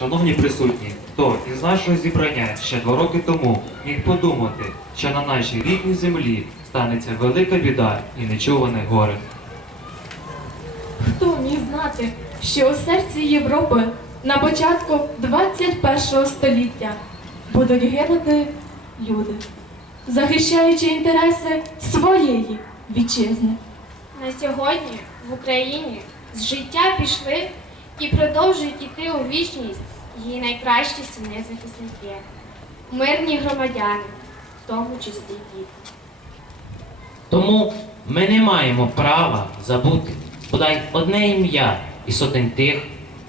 шановні присутні, хто із нашого зібрання ще два роки тому міг подумати, що на нашій рідній землі станеться велика біда і нечуване горе. Хто міг знати, що у серці Європи на початку 21 століття будуть гинути люди, захищаючи інтереси своєї вітчизни. На сьогодні в Україні з життя пішли і продовжують йти у вічність її найкращі сини захисники, мирні громадяни, в тому числі діти. Тому ми не маємо права забути бодай одне ім'я і сотень тих,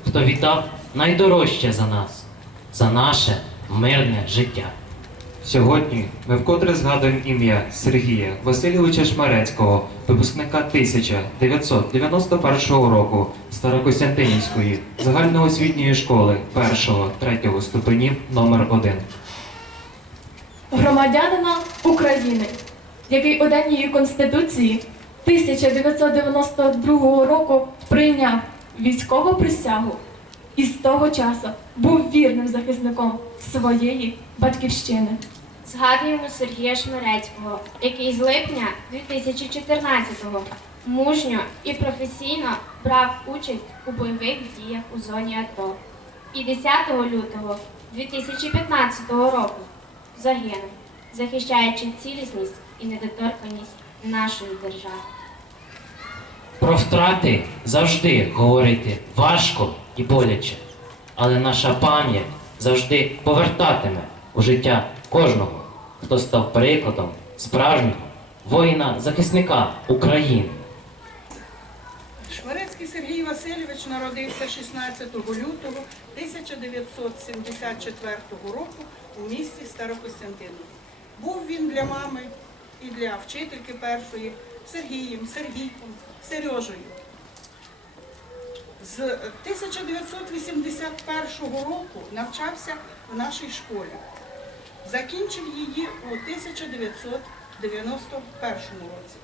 хто віддав найдорожче за нас, за наше мирне життя. Сьогодні ми вкотре згадуємо ім'я Сергія Васильовича Шмарецького, випускника 1991 року Старокостянтинівської загальноосвітньої школи 1-3 ступенів номер 1 Громадянина України, який у день її Конституції 1992 року прийняв військову присягу і з того часу був вірним захисником своєї батьківщини. Згадуємо Сергія Шмирецького, який з липня 2014-го мужньо і професійно брав участь у бойових діях у зоні АТО. І 10 лютого 2015 року загинув, захищаючи цілісність і недоторканність нашої держави. Про втрати завжди говорити важко і боляче, але наша пам'ять завжди повертатиме у життя кожного, хто став прикладом справжнього воїна-захисника України. Шварецький Сергій Васильович народився 16 лютого 1974 року у місті Старокостянтинов. Був він для мами і для вчительки першої Сергієм, Сергійком, Сережею. З 1981 року навчався в нашій школі. Закінчив її у 1991 році.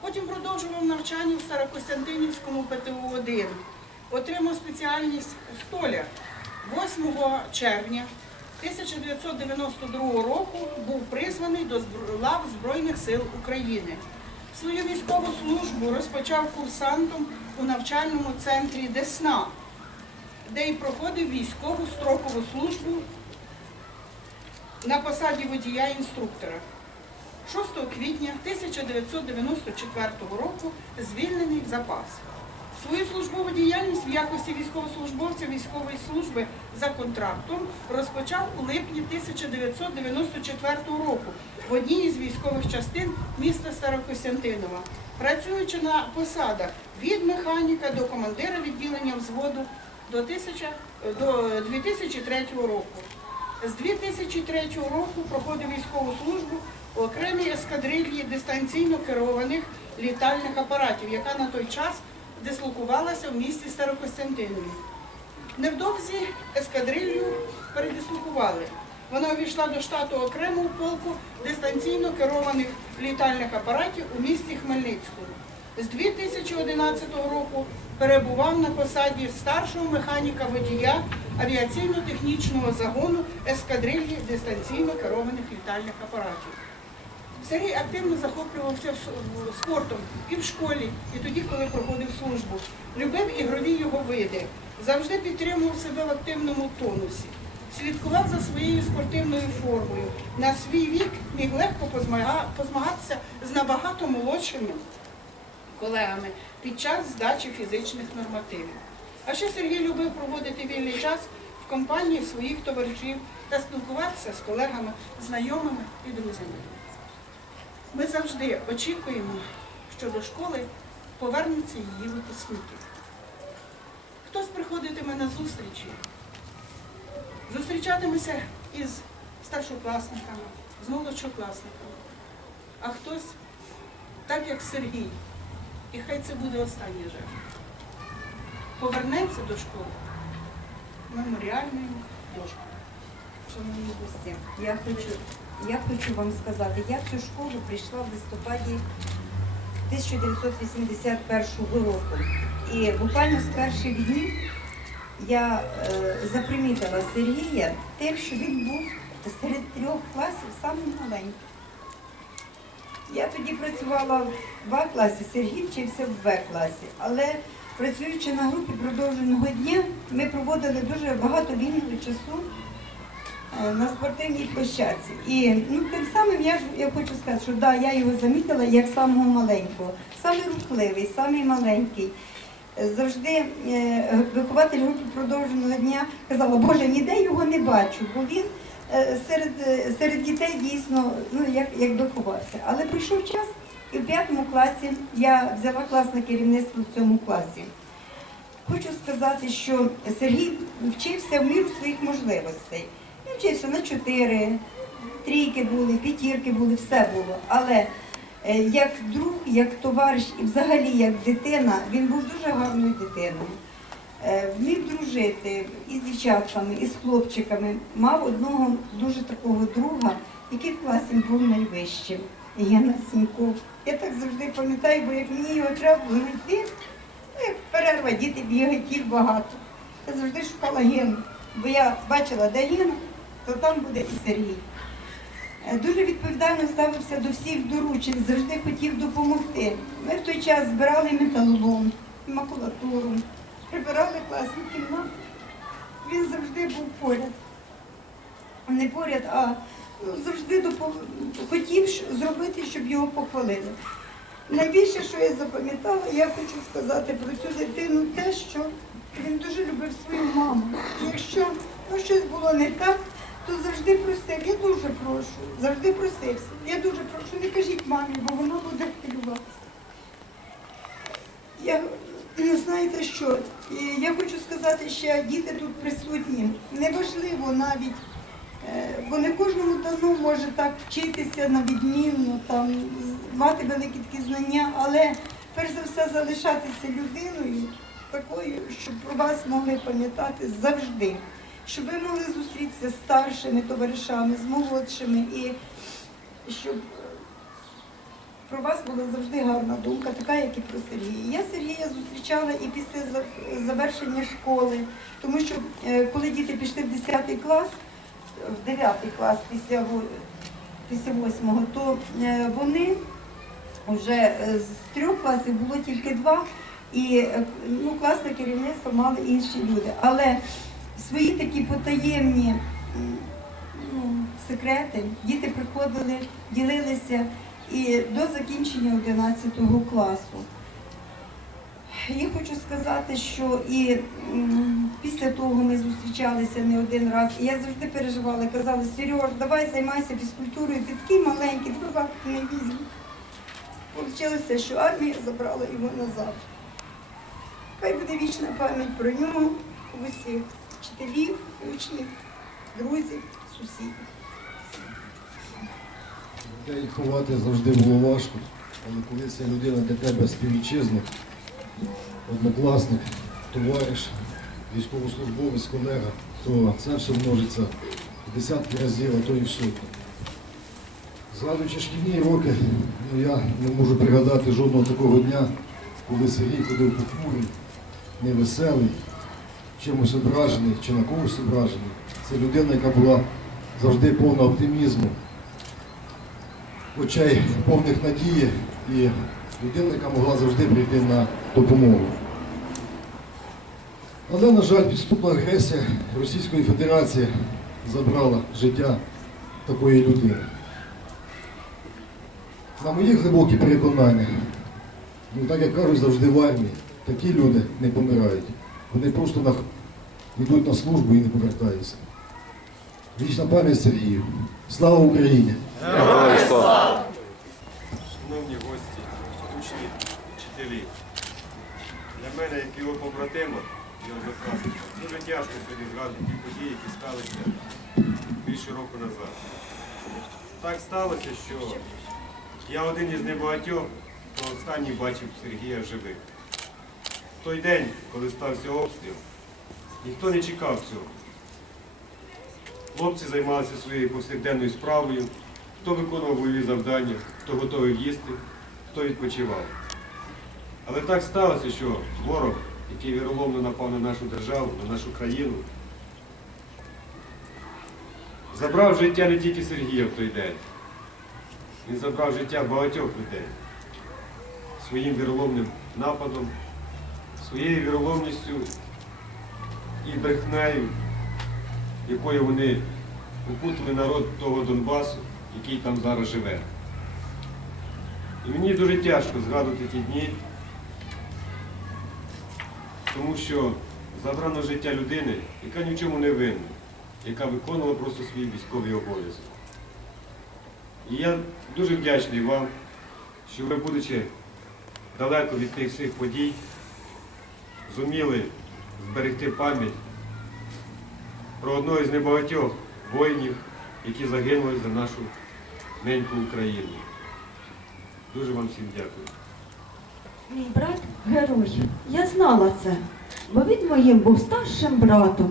Потім продовжував навчання в Старокостянтинівському ПТУ-1. Отримав спеціальність столяр. 8 червня 1992 року був призваний до лав Збройних сил України. Свою військову службу розпочав курсантом у навчальному центрі Десна, де й проходив військову строкову службу на посаді водія-інструктора. 6 квітня 1994 року звільнений в запас. Свою службову діяльність в якості військовослужбовця військової служби за контрактом розпочав у липні 1994 року в одній із військових частин міста Старокостянтинова, працюючи на посадах від механіка до командира відділення взводу до, 1000 до 2003 року. З 2003 року проходив військову службу у окремій ескадрильї дистанційно керованих літальних апаратів, яка на той час дислокувалася в місті Старокостянтинові. Невдовзі ескадрилью передислокували. Вона увійшла до штату окремого полку дистанційно керованих літальних апаратів у місті Хмельницькому. З 2011 року перебував на посаді старшого механіка-водія авіаційно-технічного загону ескадрильї дистанційно керованих літальних апаратів. Сергій активно захоплювався спортом і в школі, і тоді, коли проходив службу. Любив ігрові його види, завжди підтримував себе в активному тонусі, слідкував за своєю спортивною формою. На свій вік міг легко позмагатися з набагато молодшими колегами під час здачі фізичних нормативів. А ще Сергій любив проводити вільний час в компанії своїх товаришів та спілкуватися з колегами, знайомими і друзями. Ми завжди очікуємо, що до школи повернуться її випускники. Хтось приходитиме на зустрічі, зустрічатиметься із старшокласниками, з молодшокласниками, а хтось, так як Сергій, і хай це буде остання жертва, повернеться до школи меморіальною дошкою. Шановні гості, я хочу, я хочу вам сказати, я в цю школу прийшла в листопаді 1981 року. І буквально з перших днів я е, запримітила Сергія тим, що він був серед трьох класів самий маленький. Я тоді працювала в А класі, Сергій вчився в Б класі. Але працюючи на групі продовженого дня, ми проводили дуже багато вільного часу е, на спортивній площадці. І ну, тим самим я я хочу сказати, що да, я його замітила як самого маленького, самий рухливий, самий маленький. Завжди е, вихователь групи продовженого дня казала, Боже, ніде його не бачу, бо він е, серед, серед дітей дійсно ну, як, як виховався. Але прийшов час, і в п'ятому класі я взяла класне керівництво в цьому класі. Хочу сказати, що Сергій вчився в міру своїх можливостей. Він вчився на чотири, трійки були, п'ятірки були, все було. Але е, як друг, як товариш і взагалі як дитина, він був дуже гарною дитиною. Е, Вмів дружити із дівчатками, із хлопчиками. Мав одного дуже такого друга, який в класі був найвищим. Яна Сіньков. Я так завжди пам'ятаю, бо як мені його треба було знайти, ну, як перерва, діти бігають, їх багато. Я завжди шукала Гену, бо я бачила, де Гена, то там буде і Сергій. Е, Дуже відповідально ставився до всіх доручень, завжди хотів допомогти. Ми в той час збирали металолом, макулатуру, прибирали класні кімнати. Він завжди був поряд. Не поряд, а завжди допом- хотів зробити, щоб його похвалили. Найбільше, що я запам'ятала, я хочу сказати про цю дитину те, що він дуже любив свою маму. Якщо ну, щось було не так, то завжди просив. Я дуже прошу, завжди просився. Я дуже прошу, не кажіть мамі, бо вона буде хвилюватися. Я ну, знаєте що, я хочу сказати, що діти тут присутні. Неважливо навіть, бо не кожному дано може так вчитися на відмінно, там, мати великі такі знання, але перш за все залишатися людиною такою, щоб про вас могли пам'ятати завжди. Щоб ви могли зустрітися з старшими товаришами, з молодшими і щоб про вас була завжди гарна думка, така, як і про Сергія. Я Сергія зустрічала і після завершення школи, тому що е, коли діти пішли в 10 клас, в 9 клас після, після 8, то е, вони вже е, з трьох класів було тільки два, і е, ну, класне керівництво мали інші люди. Але свої такі потаємні ну, секрети діти приходили, ділилися і до закінчення 11 класу. Я хочу сказати, що і після того ми зустрічалися не один раз. І я завжди переживала, казала, Сереж, давай займайся фізкультурою, ти такий маленький, бабки не візьмуть. Получилося, що армія забрала його назад. Хай буде вічна пам'ять про нього усіх вчителів, учнів, друзів, сусідів. Людей ховати завжди було важко, але коли ця людина для тебе співвітчизник, однокласник, товариш, військовослужбовець, колега, то це все множиться в десятки разів, а то і в сотні. Згадуючи шкільні роки, ну, я не можу пригадати жодного такого дня, коли Сергій ходив похмурий, невеселий, чимось ображений чи на когось ображений. Це людина, яка була завжди повна оптимізму, очей повних надії і людина, яка могла завжди прийти на допомогу. Але, на жаль, підступна агресія Російської Федерації забрала життя такої людини. На мої глибокі переконання, ну так як кажуть завжди в армії, такі люди не помирають. Вони просто на- йдуть на службу і не повертаються. Вічна пам'ять Сергію. Слава Україні! Шановні гості, учні, вчителі. Для мене, як його побратима однокласника, дуже тяжко сьогодні згадувати ті події, які сталися більше року назад. Так сталося, що я один із небагатьох, хто останній бачив Сергія живих. В той день, коли стався обстріл, ніхто не чекав цього. Хлопці займалися своєю повсякденною справою, хто виконував бойові завдання, хто готовий їсти, хто відпочивав. Але так сталося, що ворог який віроломно напав на нашу державу, на нашу країну. Забрав життя не тільки Сергія в той день. Він забрав життя багатьох людей своїм віроломним нападом, своєю віроломністю і брехнею, якою вони упутали народ того Донбасу, який там зараз живе. І мені дуже тяжко згадувати ті дні, тому що забрано життя людини, яка ні в чому не винна, яка виконувала просто свій військовий обов'язок. І я дуже вдячний вам, що ви, будучи далеко від тих всіх подій, зуміли зберегти пам'ять про одного з небагатьох воїнів, які загинули за нашу неньку Україну. Дуже вам всім дякую. Мій брат герой. Я знала це, бо він моїм був старшим братом.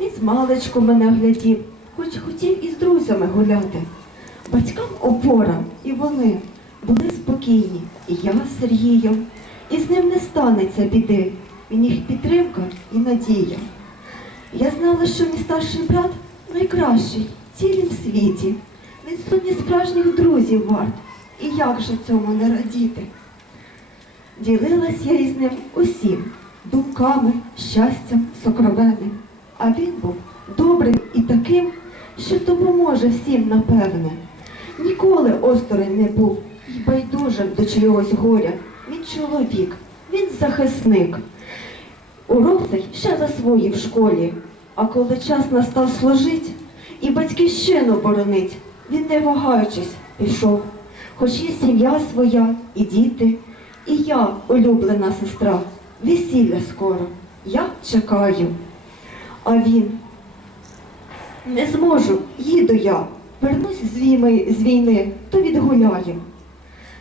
Він з маличку мене глядів, хоч хотів із друзями гуляти. Батькам опора, і вони були спокійні, і я з Сергієм. І з ним не станеться біди. Він їх підтримка і надія. Я знала, що мій старший брат найкращий в цілім світі. Він сотні справжніх друзів варт. І як же цьому не радіти? Ділилась я із ним усім думками, щастям, сокровенним. А він був добрим і таким, що допоможе всім, напевне. Ніколи осторонь не був і байдужим до чогось горя. Він чоловік, він захисник. Урок цей ще засвоїв в школі, а коли час настав служить і батьківщину боронить, він не вагаючись пішов. Хоч є сім'я своя, і діти, і я, улюблена сестра, весілля скоро. Я чекаю. А він не зможу, їду я. Вернусь з війни, то відгуляю.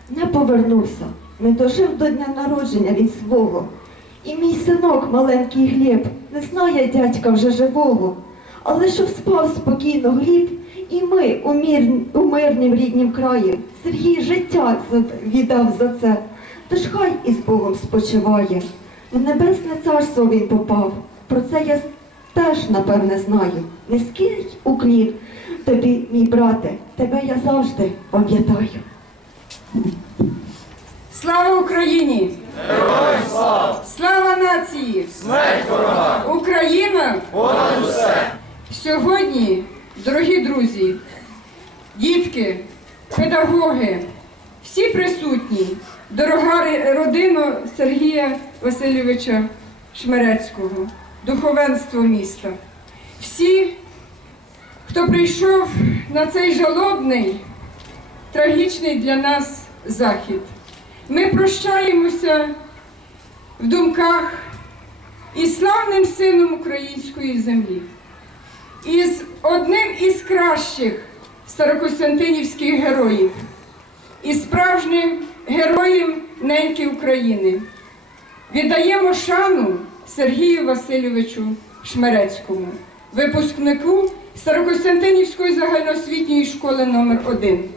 Не повернувся, не дожив до дня народження він свого. І мій синок, маленький Гліб, не знає дядька вже живого. Але щоб спав спокійно Гліб, і ми у, мір, у мирнім ріднім краї Сергій життя віддав за це. Тож хай із Богом спочиває. В небесне царство він попав. Про це я теж напевне знаю. Низький уклін тобі, мій брате, тебе я завжди пам'ятаю. Слава Україні! Героям слава! Слава нації! Смерть ворога! Україна! Понад усе! Сьогодні, дорогі друзі, дітки, педагоги, всі присутні, дорога родина Сергія Васильовича Шмерецького, духовенство міста. Всі, хто прийшов на цей жалобний, трагічний для нас захід. Ми прощаємося в думках із славним сином української землі, із одним із кращих старокостянтинівських героїв, і справжнім героєм неньки України. Віддаємо шану Сергію Васильовичу Шмерецькому, випускнику Старокостянтинівської загальноосвітньої школи номер 1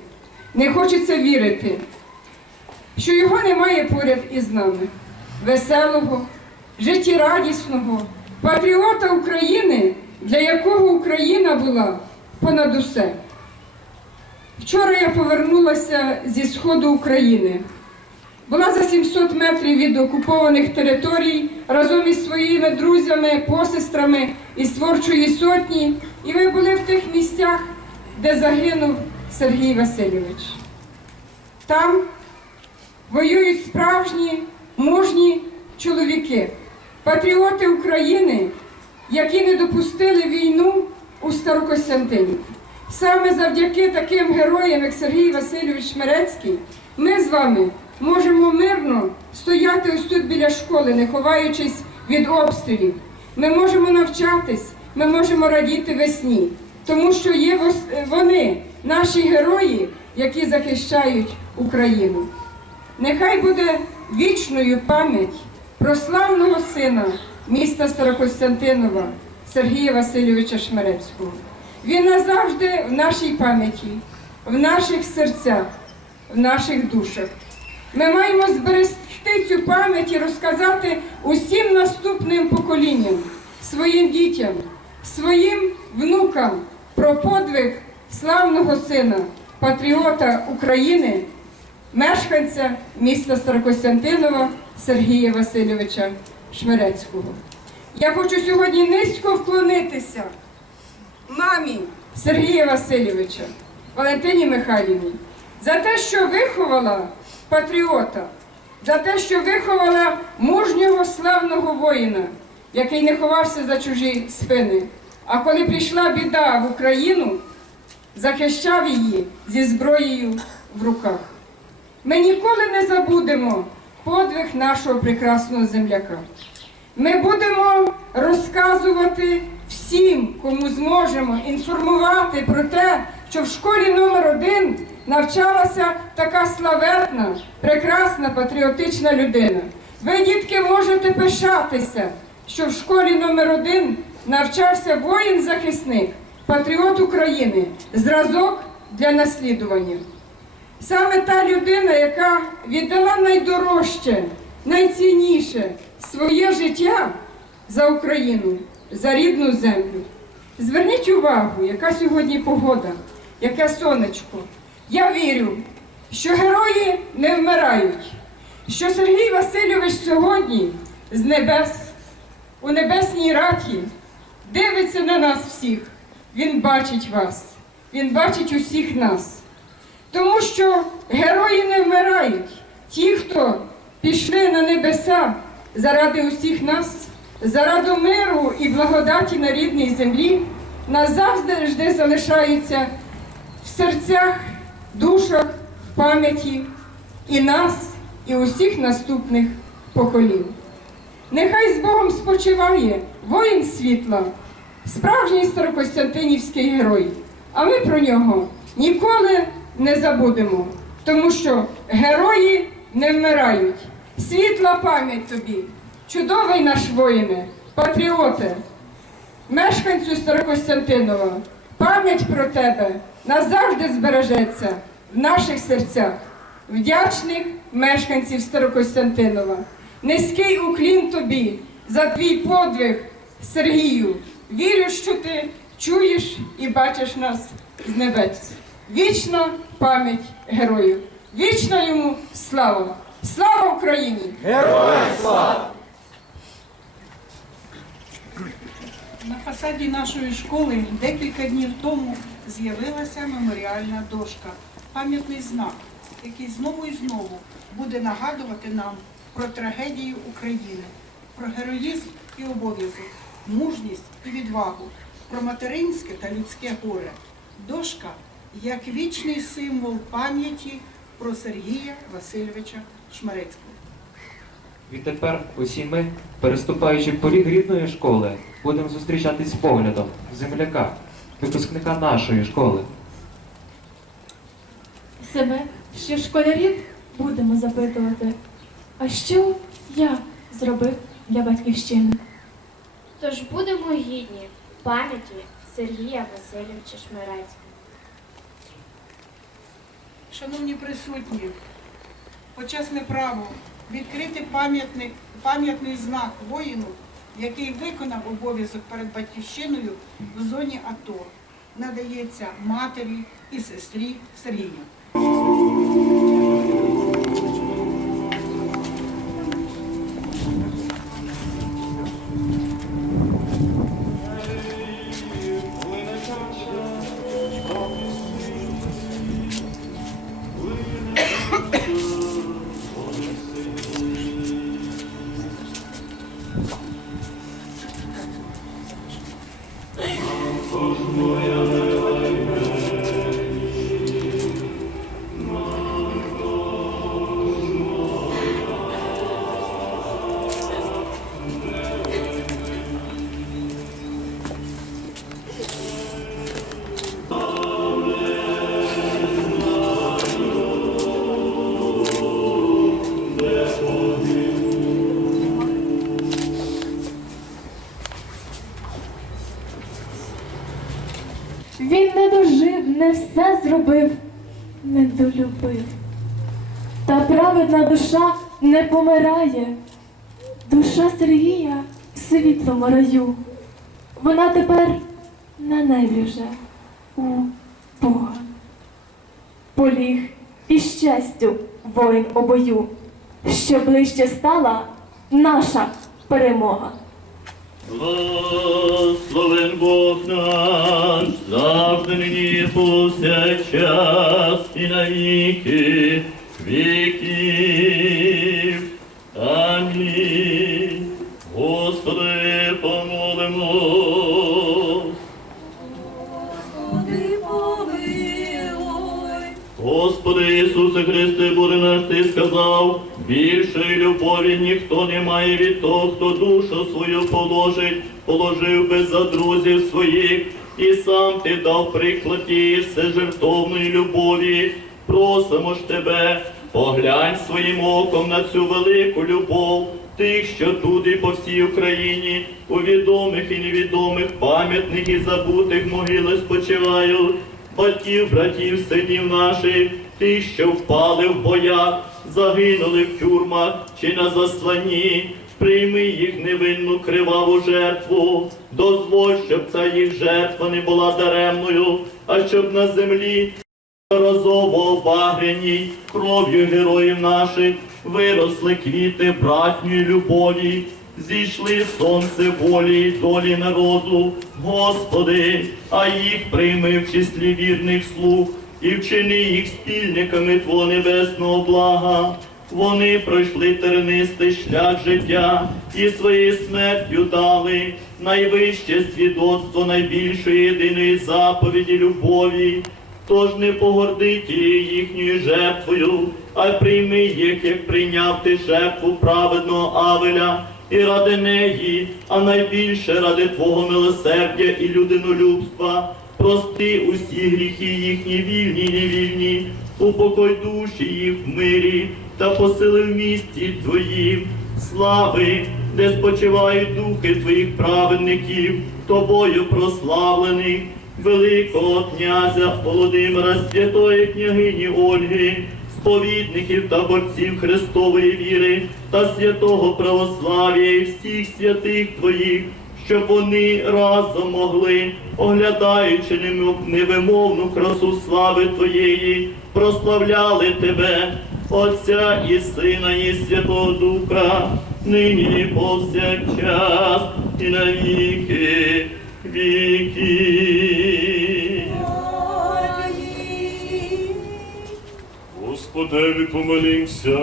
Не хочеться вірити, що його немає поряд із нами. Веселого, життєрадісного, патріота України, для якого Україна була понад усе. Вчора я повернулася зі сходу України. Була за 700 метрів від окупованих територій разом із своїми друзями, посестрами із творчої сотні, і ми були в тих місцях, де загинув Сергій Васильович. Там воюють справжні мужні чоловіки, патріоти України, які не допустили війну у Старокостянтинівку. Саме завдяки таким героям, як Сергій Васильович Шмерецький, ми з вами можемо мирно стояти ось тут біля школи, не ховаючись від обстрілів. Ми можемо навчатись, ми можемо радіти весні, тому що є вони, наші герої, які захищають Україну. Нехай буде вічною пам'ять про славного сина міста Старокостянтинова Сергія Васильовича Шмерецького. Він назавжди в нашій пам'яті, в наших серцях, в наших душах. Ми маємо зберегти цю пам'ять і розказати усім наступним поколінням, своїм дітям, своїм внукам про подвиг славного сина, патріота України, мешканця міста Старокостянтинова Сергія Васильовича Шмерецького. Я хочу сьогодні низько вклонитися мамі Сергія Васильовича, Валентині Михайлівні, за те, що виховала патріота, за те, що виховала мужнього славного воїна, який не ховався за чужі спини. А коли прийшла біда в Україну, захищав її зі зброєю в руках. Ми ніколи не забудемо подвиг нашого прекрасного земляка. Ми будемо розказувати всім, кому зможемо, інформувати про те, що в школі номер один навчалася така славетна, прекрасна, патріотична людина. Ви, дітки, можете пишатися, що в школі номер один навчався воїн-захисник, патріот України, зразок для наслідування. Саме та людина, яка віддала найдорожче, найцінніше своє життя за Україну, за рідну землю. Зверніть увагу, яка сьогодні погода, яке сонечко. Я вірю, що герої не вмирають, що Сергій Васильович сьогодні з небес, у небесній раті, дивиться на нас всіх. Він бачить вас, він бачить усіх нас. Тому що герої не вмирають. Ті, хто пішли на небеса заради усіх нас, заради миру і благодаті на рідній землі, назавжди залишаються в серцях, душах, пам'яті і нас, і усіх наступних поколінь. Нехай з Богом спочиває воїн світла, справжній старокостянтинівський герой. А ми про нього ніколи не забудемо, тому що герої не вмирають. Світла пам'ять тобі, чудовий наш воїне, патріоте, мешканцю Старокостянтинова. Пам'ять про тебе назавжди збережеться в наших серцях, вдячних мешканців Старокостянтинова. Низький уклін тобі за твій подвиг, Сергію. Вірю, що ти чуєш і бачиш нас з небес. Вічна пам'ять герою. Вічна йому слава! Слава Україні! На фасаді нашої школи декілька днів тому з'явилася меморіальна дошка, пам'ятний знак, який знову і знову буде нагадувати нам про трагедію України, про героїзм і обов'язок, мужність і відвагу, про материнське та людське горе. Дошка як вічний символ пам'яті про Сергія Васильовича Шмарецького. Відтепер усі ми, переступаючи поріг рідної школи, будемо зустрічатись поглядом земляка, випускника нашої школи. Себе, ще школярів, будемо запитувати, а що я зробив для батьківщини? Тож будемо гідні пам'яті Сергія Васильовича Шмирецького. Шановні присутні, почесне право відкрити пам'ятник, пам'ятний знак воїну, який виконав обов'язок перед батьківщиною в зоні АТО, надається матері і сестрі Сергія. Він все зробив, не долюбив. Та праведна душа не помирає. Душа Сергія в світлому раю. Вона тепер на небі вже у Бога. Поліг і щастю воїн обою, що ближче стала наша перемога. Благословен Бог наш, завжди нині повсякчас і навіки віків. Амінь. Господи, помолимо. Господи Ісусе Христе, Боже наш, Ти сказав, більшої любові ніхто не має від того, хто душу свою положить, положив би за друзів своїх, і сам ти дав приклад тієї всежертовної любові. Просимо ж тебе, поглянь своїм оком на цю велику любов, тих, що тут і по всій Україні, у відомих і невідомих, пам'ятних і забутих могилах спочивають. Батьків, братів, синів наших, тих, що впали в боях, загинули в тюрмах чи на засланні. Прийми їх невинну криваву жертву, дозволь, щоб ця їх жертва не була даремною, а щоб на землі разово багряні кров'ю героїв наших виросли квіти братньої любові, зійшли сонце волі й долі народу, Господи, а їх прийми в числі вірних слуг і вчини їх спільниками Твого небесного блага. Вони пройшли тернистий шлях життя і своєю смертю дали найвище свідоцтво найбільшої єдиної заповіді любові. Тож не погорди тією їхньою жертвою, а прийми їх, як прийняв ти жертву праведного Авеля, і ради неї, а найбільше ради Твого милосердя і людинолюбства. Прости усі гріхи їхні вільні і невільні, упокой душі їх в мирі та посили в місті Твоїм. Слави, де спочивають духи Твоїх праведників, тобою прославлених, великого князя Володимира, святої княгині Ольги, сповідників та борців Христової віри та святого православ'я і всіх святих Твоїх, щоб вони разом могли, оглядаючи невимовну красу слави Твоєї, прославляли Тебе, Отця і Сина, і Святого Духа, нині і повсякчас, і навіки віки. Господеві помолімся.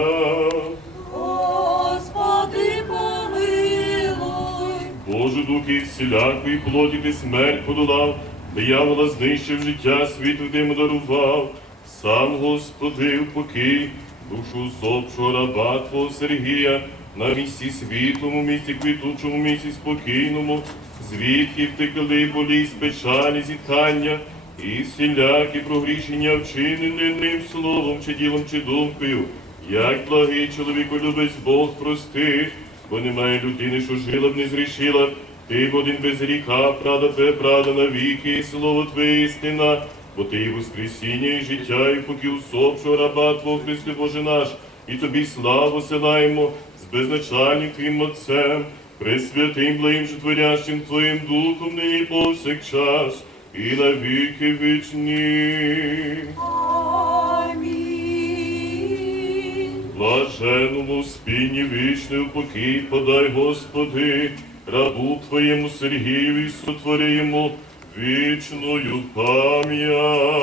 Боже духи всілякої плоті ти смерть подолав, диявола знищив життя, світу тим дарував. Сам Господи упокій, душу усопшого раба Твого Сергія, на місці світлому, місці квітучому, місці спокійному, звідки втекли болість, печалі, зітхання, і всілякі прогрішення вчинені ним словом, чи ділом, чи думкою, як благий чоловіколюбець Бог прости, бо немає людини, що жила б не зрішила. Ти один без гріха, правда твоя правда навіки, і слово Твоє істина, бо ти і воскресіння, і життя, і поки усопшого раба Твого Христе Боже наш, і тобі славу силаємо з безначальним Твоїм Отцем, пресвятим, благим житворящим Твоїм Духом, нині повсякчас, і на віки вічні. Амінь. Блаженному спінні вічний упокій подай, Господи, рабу Твоєму Сергієві сотворимо вічною пам'ять.